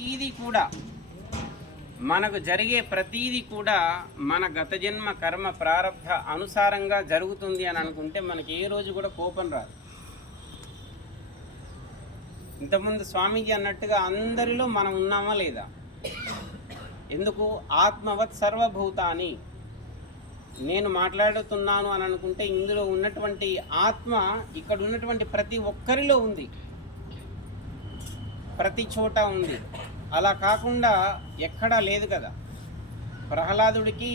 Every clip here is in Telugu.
ప్రతీది కూడా మనకు జరిగే ప్రతీది కూడా మన గత జన్మ కర్మ ప్రారంభ అనుసారంగా జరుగుతుంది అని అనుకుంటే మనకి ఏ రోజు కూడా కోపం రాదు. ఇంతకుముందు స్వామీజీ అన్నట్టుగా అందరిలో మనం ఉన్నామా లేదా? ఎందుకు? ఆత్మవత్ సర్వభూతాని. నేను మాట్లాడుతున్నాను అని అనుకుంటే ఇందులో ఉన్నటువంటి ఆత్మ ఇక్కడ ఉన్నటువంటి ప్రతి ఒక్కరిలో ఉంది. ప్రతి చోట ఉంది. అలా కాకుండా ఎక్కడా లేదు కదా. ప్రహ్లాదుడికి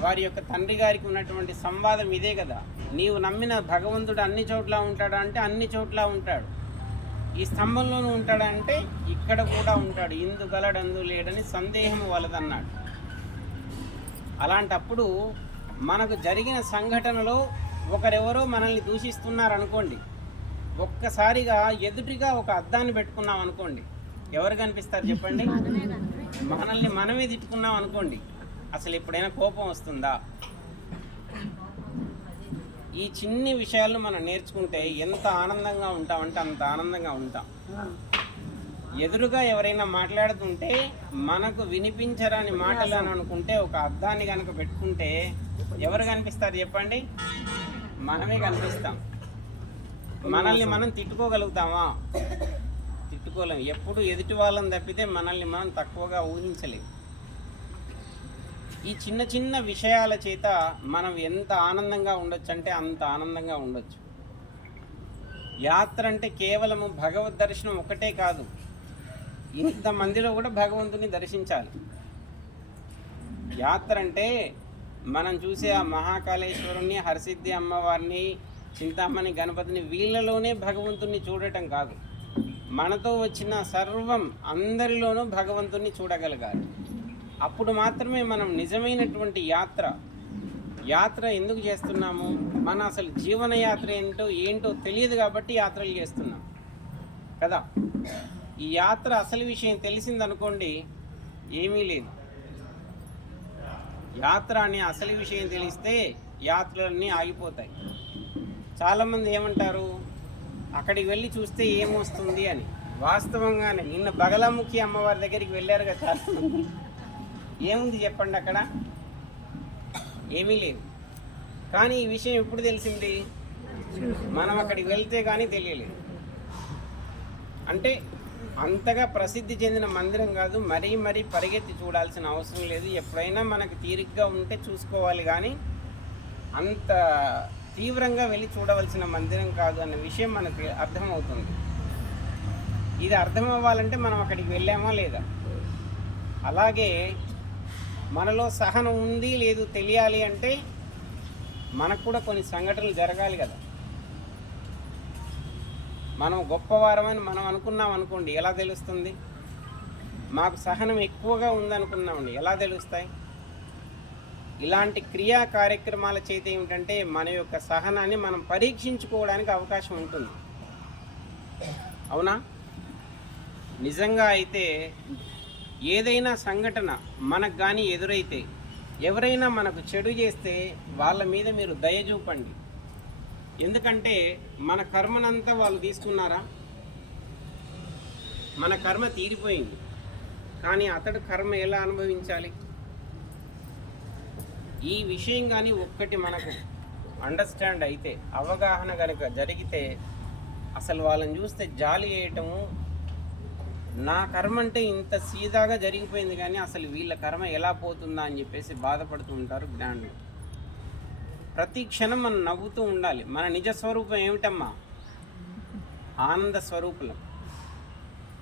వారి యొక్క తండ్రి గారికి ఉన్నటువంటి సంవాదం ఇదే కదా. నీవు నమ్మిన భగవంతుడు అన్ని చోట్ల ఉంటాడా అంటే అన్ని చోట్ల ఉంటాడు. ఈ స్తంభంలోనూ ఉంటాడంటే ఇక్కడ కూడా ఉంటాడు. ఇందు గలడందు లేడని సందేహం వలదన్నాడు. అలాంటప్పుడు మనకు జరిగిన సంఘటనలో ఒకరెవరో మనల్ని దూషిస్తున్నారు అనుకోండి ఒక్కసారిగా ఎదుటిగా ఒక అద్దాన్ని పెట్టుకున్నాం అనుకోండి ఎవరు కనిపిస్తారు చెప్పండి? మనల్ని మనమే తిట్టుకున్నాం అనుకోండి. అసలు ఎప్పుడైనా కోపం వస్తుందా? ఈ చిన్ని విషయాలను మనం నేర్చుకుంటే ఎంత ఆనందంగా ఉంటామంటే అంత ఆనందంగా ఉంటాం. ఎదురుగా ఎవరైనా మాట్లాడుతుంటే మనకు వినిపించరాని మాటలు అని అనుకుంటే ఒక అర్థాన్ని కనుక పెట్టుకుంటే ఎవరు కనిపిస్తారు చెప్పండి? మనమే కనిపిస్తాం. మనల్ని మనం తిట్టుకోగలుగుతామా? తిట్టుకోలేము. ఎప్పుడు ఎదుటి వాళ్ళని తప్పితే మనల్ని మనం తక్కువగా ఊహించలేం. ఈ చిన్న చిన్న విషయాల చేత మనం ఎంత ఆనందంగా ఉండొచ్చు అంటే అంత ఆనందంగా ఉండొచ్చు. యాత్ర అంటే కేవలము భగవద్ దర్శనం ఒకటే కాదు. ఇంతమందిలో కూడా భగవంతుని దర్శించాలి. యాత్ర అంటే మనం చూసే ఆ మహాకాళేశ్వరుని హరసిద్ధి అమ్మవారిని చింతామణి గణపతిని వీళ్ళలోనే భగవంతుణ్ణి చూడటం కాదు. మనతో వచ్చిన సర్వం అందరిలోనూ భగవంతుని చూడగలగాలి. అప్పుడు మాత్రమే మనం నిజమైనటువంటి యాత్ర యాత్ర ఎందుకు చేస్తున్నాము? మన అసలు జీవన యాత్ర ఏంటో ఏంటో తెలియదు కాబట్టి యాత్రలు చేస్తున్నాం. కదా? ఈ యాత్ర అసలు విషయం తెలిసిందనుకోండి ఏమీ లేదు. యాత్ర అనే అసలు విషయం తెలిస్తే యాత్రలన్నీ ఆగిపోతాయి. చాలామంది ఏమంటారు? అక్కడికి వెళ్ళి చూస్తే ఏమొస్తుంది అని. వాస్తవంగానే నిన్న బగలాముఖి అమ్మవారి దగ్గరికి వెళ్ళారు కదా చాలామంది ఏముంది చెప్పండి అక్కడ? ఏమీ లేదు. కానీ ఈ విషయం ఎప్పుడు తెలిసింది? మనం అక్కడికి వెళ్తే కానీ తెలియలేదు. అంటే అంతగా ప్రసిద్ధి చెందిన మందిరం కాదు మరీ మరీ పరిగెత్తి చూడాల్సిన అవసరం లేదు. ఎప్పుడైనా మనకు తీరిగ్గా ఉంటే చూసుకోవాలి కానీ అంత తీవ్రంగా వెళ్ళి చూడవలసిన మందిరం కాదు అన్న విషయం మనకు అర్థమవుతుంది. ఇది అర్థం అవ్వాలంటే మనం అక్కడికి వెళ్ళామా లేదా? అలాగే మనలో సహనం ఉంది లేదు తెలియాలి అంటే మనకు కూడా కొన్ని సంఘటనలు జరగాలి కదా. మనం గొప్పవారమని మనం అనుకున్నాం అనుకోండి ఎలా తెలుస్తుంది? మాకు సహనం ఎక్కువగా ఉందనుకున్నామండి ఎలా తెలుస్తాయి? ఇలాంటి క్రియా కార్యక్రమాల చేత ఏమిటంటే మన యొక్క సహనాన్ని మనం పరీక్షించుకోవడానికి అవకాశం ఉంటుంది. అవునా? నిజంగా అయితే ఏదైనా సంఘటన మనకు కానీ ఎదురైతే ఎవరైనా మనకు చెడు చేస్తే వాళ్ళ మీద మీరు దయ చూపండి. ఎందుకంటే మన కర్మనంతా వాళ్ళు తీసుకున్నారా? మన కర్మ తీరిపోయింది. కానీ అతడు కర్మ ఎలా అనుభవించాలి? ఈ విషయం కానీ ఒక్కటి మనకు అండర్స్టాండ్ అయితే అవగాహన కనుక జరిగితే అసలు వాళ్ళని చూస్తే జాలి వేయటము నా కర్మ అంటే ఇంత సీదాగా జరిగిపోయింది కానీ అసలు వీళ్ళ కర్మ ఎలా పోతుందా అని చెప్పేసి బాధపడుతూ ఉంటారు జ్ఞానులు. ప్రతి క్షణం మనం నవ్వుతూ ఉండాలి. మన నిజ స్వరూపం ఏమిటమ్మా? ఆనంద స్వరూపులం.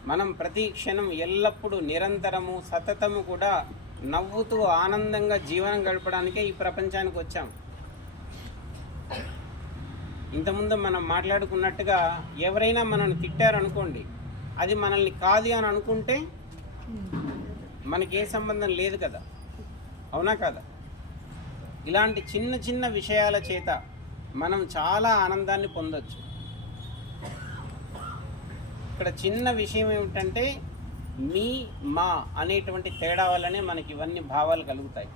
మనం ప్రతి క్షణం ఎల్లప్పుడూ నిరంతరము సతతము కూడా నవ్వుతూ ఆనందంగా జీవనం గడపడానికే ఈ ప్రపంచానికి వచ్చాం. ఇంతకుముందు మనం మాట్లాడుకున్నట్టుగా ఎవరైనా మనల్ని తిట్టారనుకోండి అది మనల్ని కాదు అని అనుకుంటే మనకి ఏ సంబంధం లేదు కదా. అవునా కదా? ఇలాంటి చిన్న చిన్న విషయాల చేత మనం చాలా ఆనందాన్ని పొందొచ్చు. ఇక్కడ చిన్న విషయం ఏమిటంటే మీ మా అనేటువంటి తేడా వల్లనే మనకి ఇవన్నీ భావాలు కలుగుతాయి.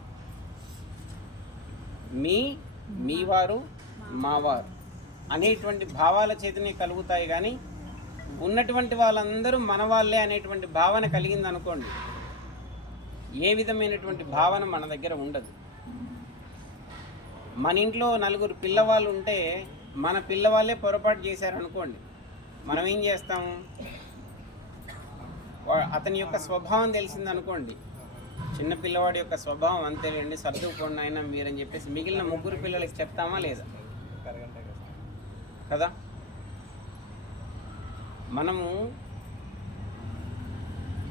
మీ మీవారు మావారు అనేటువంటి భావాల చేతనే కలుగుతాయి కానీ ఉన్నటువంటి వాళ్ళందరూ మన వాళ్ళే అనేటువంటి భావన కలిగింది అనుకోండి ఏ విధమైనటువంటి భావన మన దగ్గర ఉండదు. మన ఇంట్లో నలుగురు పిల్లవాళ్ళు ఉంటే మన పిల్లవాళ్ళే పొరపాటు చేశారనుకోండి మనం ఏం చేస్తాము అతని యొక్క స్వభావం తెలిసిందనుకోండి. చిన్న పిల్లవాడి యొక్క స్వభావం అంతేలేండి సర్దుకోండి అయినా మీరని చెప్పేసి మిగిలిన ముగ్గురు పిల్లలకి చెప్తామా లేదా? కదా? మనము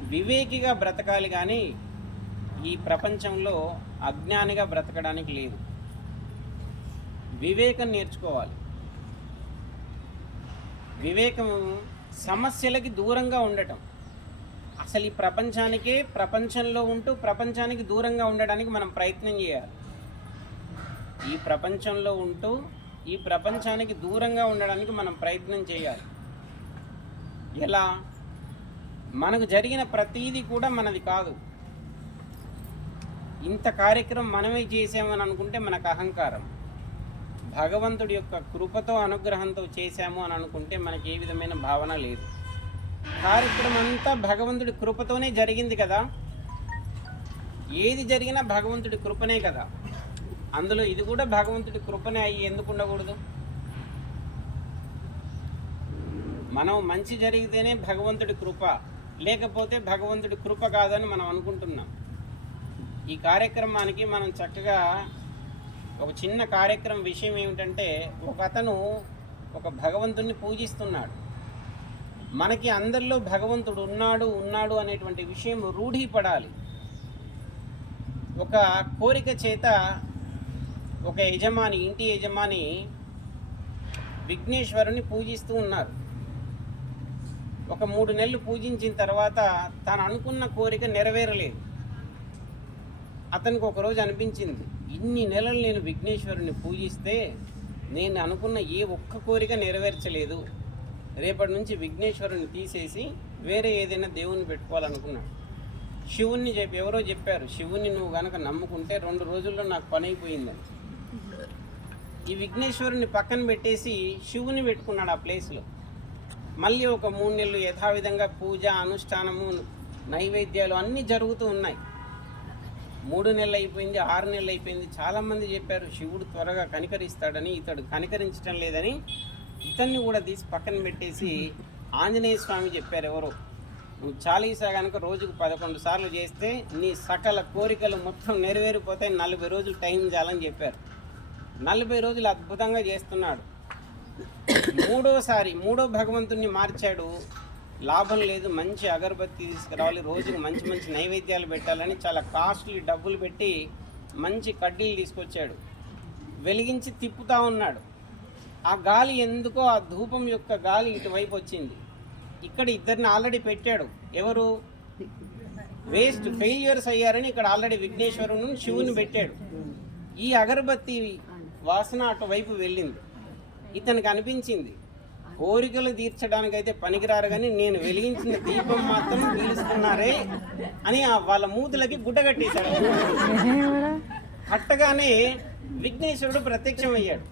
వివేకిగా బ్రతకాలి కానీ ఈ ప్రపంచంలో అజ్ఞానిగా బ్రతకడానికి లేదు. వివేకం నేర్చుకోవాలి. వివేకము సమస్యలకి దూరంగా ఉండటం. అసలు ఈ ప్రపంచానికే ప్రపంచంలో ఉంటూ ప్రపంచానికి దూరంగా ఉండడానికి మనం ప్రయత్నం చేయాలి. ఈ ప్రపంచంలో ఉంటూ ఈ ప్రపంచానికి దూరంగా ఉండడానికి మనం ప్రయత్నం చేయాలి. ఎలా? మనకు జరిగిన ప్రతీది కూడా మనది కాదు. ఇంత కార్యక్రమం మనమే చేసామని అనుకుంటే మనకు అహంకారం. భగవంతుడి యొక్క కృపతో అనుగ్రహంతో చేశాము అని అనుకుంటే మనకి ఏ విధమైన భావన లేదు. కార్యక్రమం అంతా భగవంతుడి కృపతోనే జరిగింది కదా. ఏది జరిగినా భగవంతుడి కృపనే కదా. అందులో ఇది కూడా భగవంతుడి కృపనే అయ్యి ఎందుకు ఉండకూడదు? మనం మంచి జరిగితేనే భగవంతుడి కృప లేకపోతే భగవంతుడి కృప కాదని మనం అనుకుంటున్నాం. ఈ కార్యక్రమానికి మనం చక్కగా ఒక చిన్న కార్యక్రమం విషయం ఏమిటంటే ఒక అతను ఒక భగవంతుణ్ణి పూజిస్తున్నాడు. మనకి అందరిలో భగవంతుడు ఉన్నాడు ఉన్నాడు అనేటువంటి విషయం రూఢీపడాలి. ఒక కోరిక చేత ఒక యజమాని ఇంటి యజమాని విఘ్నేశ్వరుని పూజిస్తూ ఉన్నారు. ఒక మూడు నెలలు పూజించిన తర్వాత తాను అనుకున్న కోరిక నెరవేరలేదు. అతనికి ఒకరోజు అనిపించింది ఇన్ని నెలలు నేను విఘ్నేశ్వరుని పూజిస్తే నేను అనుకున్న ఏ ఒక్క కోరిక నెరవేర్చలేదు. రేపటి నుంచి విఘ్నేశ్వరుని తీసేసి వేరే ఏదైనా దేవుని పెట్టుకోవాలనుకున్నాడు. శివుణ్ణి చెప్పి ఎవరో చెప్పారు శివుణ్ణి నువ్వు కనుక నమ్ముకుంటే రెండు రోజుల్లో నాకు పని అయిపోయిందని. ఈ విఘ్నేశ్వరుని పక్కన పెట్టేసి శివుని పెట్టుకున్నాడు ఆ ప్లేస్లో. మళ్ళీ ఒక మూడు నెలలు యథావిధంగా పూజ అనుష్ఠానము నైవేద్యాలు అన్నీ జరుగుతూ ఉన్నాయి. మూడు నెలలు అయిపోయింది ఆరు నెలలు అయిపోయింది. చాలామంది చెప్పారు శివుడు త్వరగా కనికరిస్తాడని ఇతడు కనికరించడం లేదని. ఇతన్ని కూడా తీసి పక్కన పెట్టేసి ఆంజనేయ స్వామి చెప్పారు ఎవరో. నువ్వు చాలీసా కనుక రోజుకు పదకొండు సార్లు చేస్తే నీ సకల కోరికలు మొత్తం నెరవేరిపోతాయి. నలభై రోజులు టైం చేయాలని చెప్పారు. నలభై రోజులు అద్భుతంగా చేస్తున్నాడు. మూడోసారి మూడో భగవంతుణ్ణి మార్చాడు. లాభం లేదు మంచి అగరబత్తి తీసుకురావాలి రోజుకు మంచి మంచి నైవేద్యాలు పెట్టాలని చాలా కాస్ట్లీ డబ్బులు పెట్టి మంచి కడ్డీలు తీసుకొచ్చాడు. వెలిగించి తిప్పుతా ఉన్నాడు. ఆ గాలి ఎందుకో ఆ ధూపం యొక్క గాలి ఇటువైపు వచ్చింది. ఇక్కడ ఇద్దరిని ఆల్రెడీ పెట్టాడు. ఎవరు? వేస్ట్ ఫెయిల్యూర్స్ అయ్యారని ఇక్కడ ఆల్రెడీ విఘ్నేశ్వరుని శివుని పెట్టాడు. ఈ అగరబత్తి వాసన అటువైపు వెళ్ళింది. ఇతనికి అనిపించింది కోరికలు తీర్చడానికైతే పనికిరారు కానీ నేను వెలిగించిన దీపం మాత్రం పీలుస్తున్నారే అని ఆ వాళ్ళ మూతులకి గుడ్డ కట్టేశాడు. కట్టగానే విఘ్నేశ్వరుడు ప్రత్యక్షమయ్యాడు.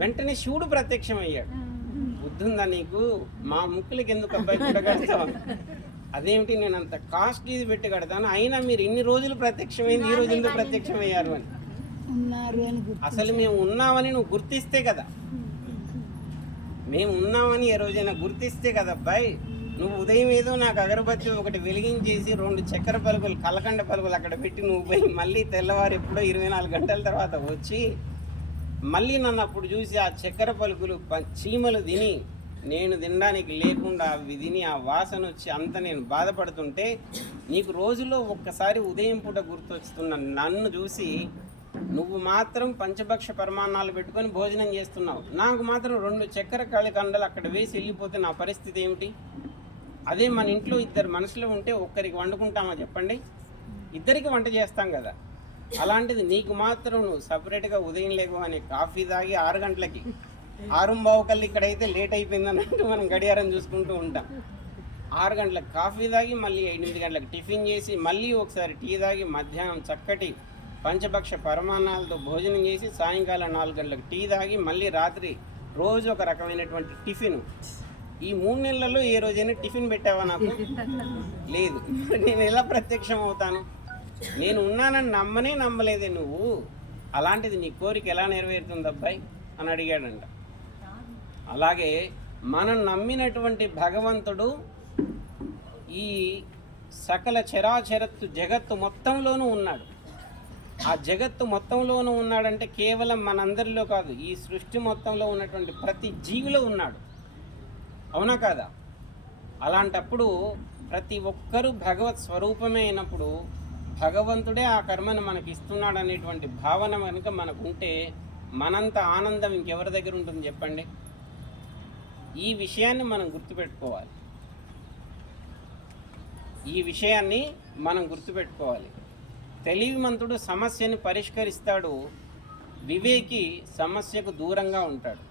వెంటనే శివుడు ప్రత్యక్షమయ్యాడు. బుద్ధుందా నీకు? మా ముక్కులకి ఎందుకు అబ్బాయి గుడ్డ కడతావు అదేమిటి నేను అంత కాస్ట్ ఇది పెట్టి కడతాను? అయినా మీరు ఇన్ని రోజులు ప్రత్యక్షమైంది ఈ రోజు ఎందుకు ప్రత్యక్షమయ్యారు అని. అసలు మేము ఉన్నామని నువ్వు గుర్తిస్తే కదా. మేము ఉన్నామని ఏ రోజైనా గుర్తిస్తే కదా అబ్బాయి. నువ్వు ఉదయం ఏదో నాకు అగరబత్తి ఒకటి వెలిగించేసి రెండు చక్కెర పలుకులు కలకండ పలుకులు అక్కడ పెట్టి నువ్వు పోయి మళ్ళీ తెల్లవారు ఎప్పుడో ఇరవై నాలుగు గంటల తర్వాత వచ్చి మళ్ళీ నన్ను అప్పుడు చూసి ఆ చక్కెర పలుకులు ప- చీమలు తిని నేను తినడానికి లేకుండా అవి తిని ఆ వాసన వచ్చి అంత నేను బాధపడుతుంటే నీకు రోజులో ఒక్కసారి ఉదయం పూట గుర్తొస్తున్న నన్ను చూసి నువ్వు మాత్రం పంచభక్ష పరమాన్నాలు పెట్టుకొని భోజనం చేస్తున్నావు. నాకు మాత్రం రెండు చక్కెర కండలు అక్కడ వేసి వెళ్ళిపోతే నా పరిస్థితి ఏమిటి? అదే మన ఇంట్లో ఇద్దరు మనుషులు ఉంటే ఒక్కరికి వండుకుంటామా చెప్పండి? ఇద్దరికి వంట చేస్తాం కదా. అలాంటిది నీకు మాత్రం నువ్వు సపరేట్గా ఉదయం లేకపోతే కాఫీ తాగి ఆరు గంటలకి ఆరుంబావు కల్లి ఇక్కడైతే లేట్ అయిపోయింది అన్నట్టు మనం గడియారం చూసుకుంటూ ఉంటాం. ఆరు గంటలకు కాఫీ తాగి మళ్ళీ ఎనిమిది గంటలకు టిఫిన్ చేసి మళ్ళీ ఒకసారి టీ తాగి మధ్యాహ్నం చక్కటి పంచభక్ష పరమాన్నాలతో భోజనం చేసి సాయంకాలం నాలుగు గంటలకు టీ తాగి మళ్ళీ రాత్రి రోజు ఒక రకమైనటువంటి టిఫిన్. ఈ మూడు నెలల్లో ఏ రోజైనా టిఫిన్ పెట్టావా నాకు? లేదు. నేను ఎలా ప్రత్యక్షం అవుతాను నేను ఉన్నానని నమ్మనే నమ్మలేదే నువ్వు. అలాంటిది నీ కోరిక ఎలా నెరవేరుతుంది అబ్బాయి? అని అడిగాడంట. అలాగే మనం నమ్మినటువంటి భగవంతుడు ఈ సకల చరాచరత్తు జగత్తు మొత్తంలోనూ ఉన్నాడు. ఆ జగత్తు మొత్తంలోనూ ఉన్నాడంటే కేవలం మనందరిలో కాదు ఈ సృష్టి మొత్తంలో ఉన్నటువంటి ప్రతి జీవిలో ఉన్నాడు. అవునా కాదా? అలాంటప్పుడు ప్రతి ఒక్కరూ భగవత్ స్వరూపమే అయినప్పుడు భగవంతుడే ఆ కర్మను మనకి ఇస్తున్నాడు అనేటువంటి భావన కనుక మనకు ఉంటే మనంత ఆనందం ఇంకెవరి దగ్గర ఉంటుంది చెప్పండి? ఈ విషయాన్ని మనం గుర్తుపెట్టుకోవాలి. ఈ విషయాన్ని మనం గుర్తుపెట్టుకోవాలి. తెలివిమంతుడు సమస్యని పరిష్కరిస్తాడు వివేకి సమస్యకు దూరంగా ఉంటాడు.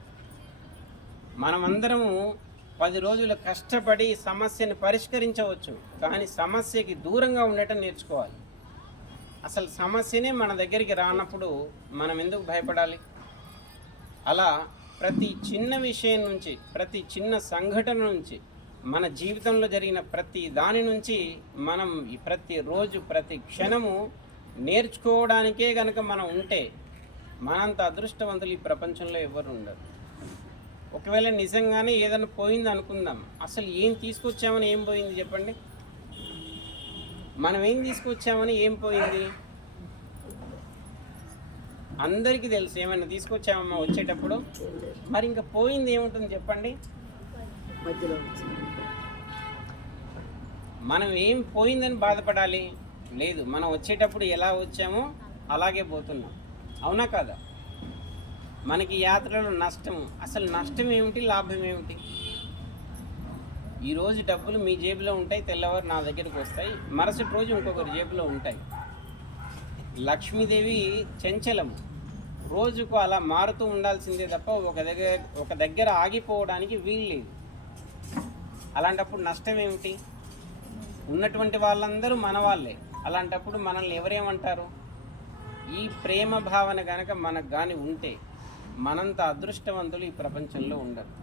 మనమందరము పది రోజులు కష్టపడి సమస్యని పరిష్కరించవచ్చు కానీ సమస్యకి దూరంగా ఉండటం నేర్చుకోవాలి. అసలు సమస్యనే మన దగ్గరికి రానప్పుడు మనం ఎందుకు భయపడాలి? అలా ప్రతి చిన్న విషయం నుంచి ప్రతి చిన్న సంఘటన నుంచి మన జీవితంలో జరిగిన ప్రతి దాని నుంచి మనం ప్రతిరోజు ప్రతి రోజు ప్రతి క్షణము నేర్చుకోవడానికే కనుక మనం ఉంటే మనంత అదృష్టవంతులు ఈ ప్రపంచంలో ఎవరు ఉండరు. ఒకవేళ నిజంగానే ఏదైనా పోయింది అనుకుందాం అసలు ఏం తీసుకొచ్చామని ఏం పోయింది చెప్పండి? మనం ఏం తీసుకొచ్చామని ఏం పోయింది? అందరికీ తెలుసు ఏమైనా తీసుకొచ్చామమ్మా వచ్చేటప్పుడు? మరి ఇంకా పోయింది ఏముంటుంది చెప్పండి? మధ్యలో. మనం ఏం పోయిందని బాధపడాలి? లేదు మనం వచ్చేటప్పుడు ఎలా వచ్చామో అలాగే పోతున్నాం. అవునా కాదా? మనకి యాత్రలో నష్టం అసలు నష్టం ఏమిటి? లాభం ఏమిటి? ఈరోజు డబ్బులు మీ జేబులో ఉంటాయి తెల్లవారు నా దగ్గరికి వస్తాయి. మరుసటి రోజు ఇంకొకరి జేబులో ఉంటాయి. లక్ష్మీదేవి చంచలము రోజుకు అలా మారుతూ ఉండాల్సిందే తప్ప ఒక దగ్గర ఒక దగ్గర ఆగిపోవడానికి వీలు లేదు. అలాంటప్పుడు నష్టం ఏమిటి? ఉన్నటువంటి వాళ్ళందరూ మన వాళ్ళే. అలాంటప్పుడు మనల్ని ఎవరేమంటారు? ఈ ప్రేమ భావన కనుక మనకు కానీ ఉంటే మనంత అదృష్టవంతులు ఈ ప్రపంచంలో ఉండరు.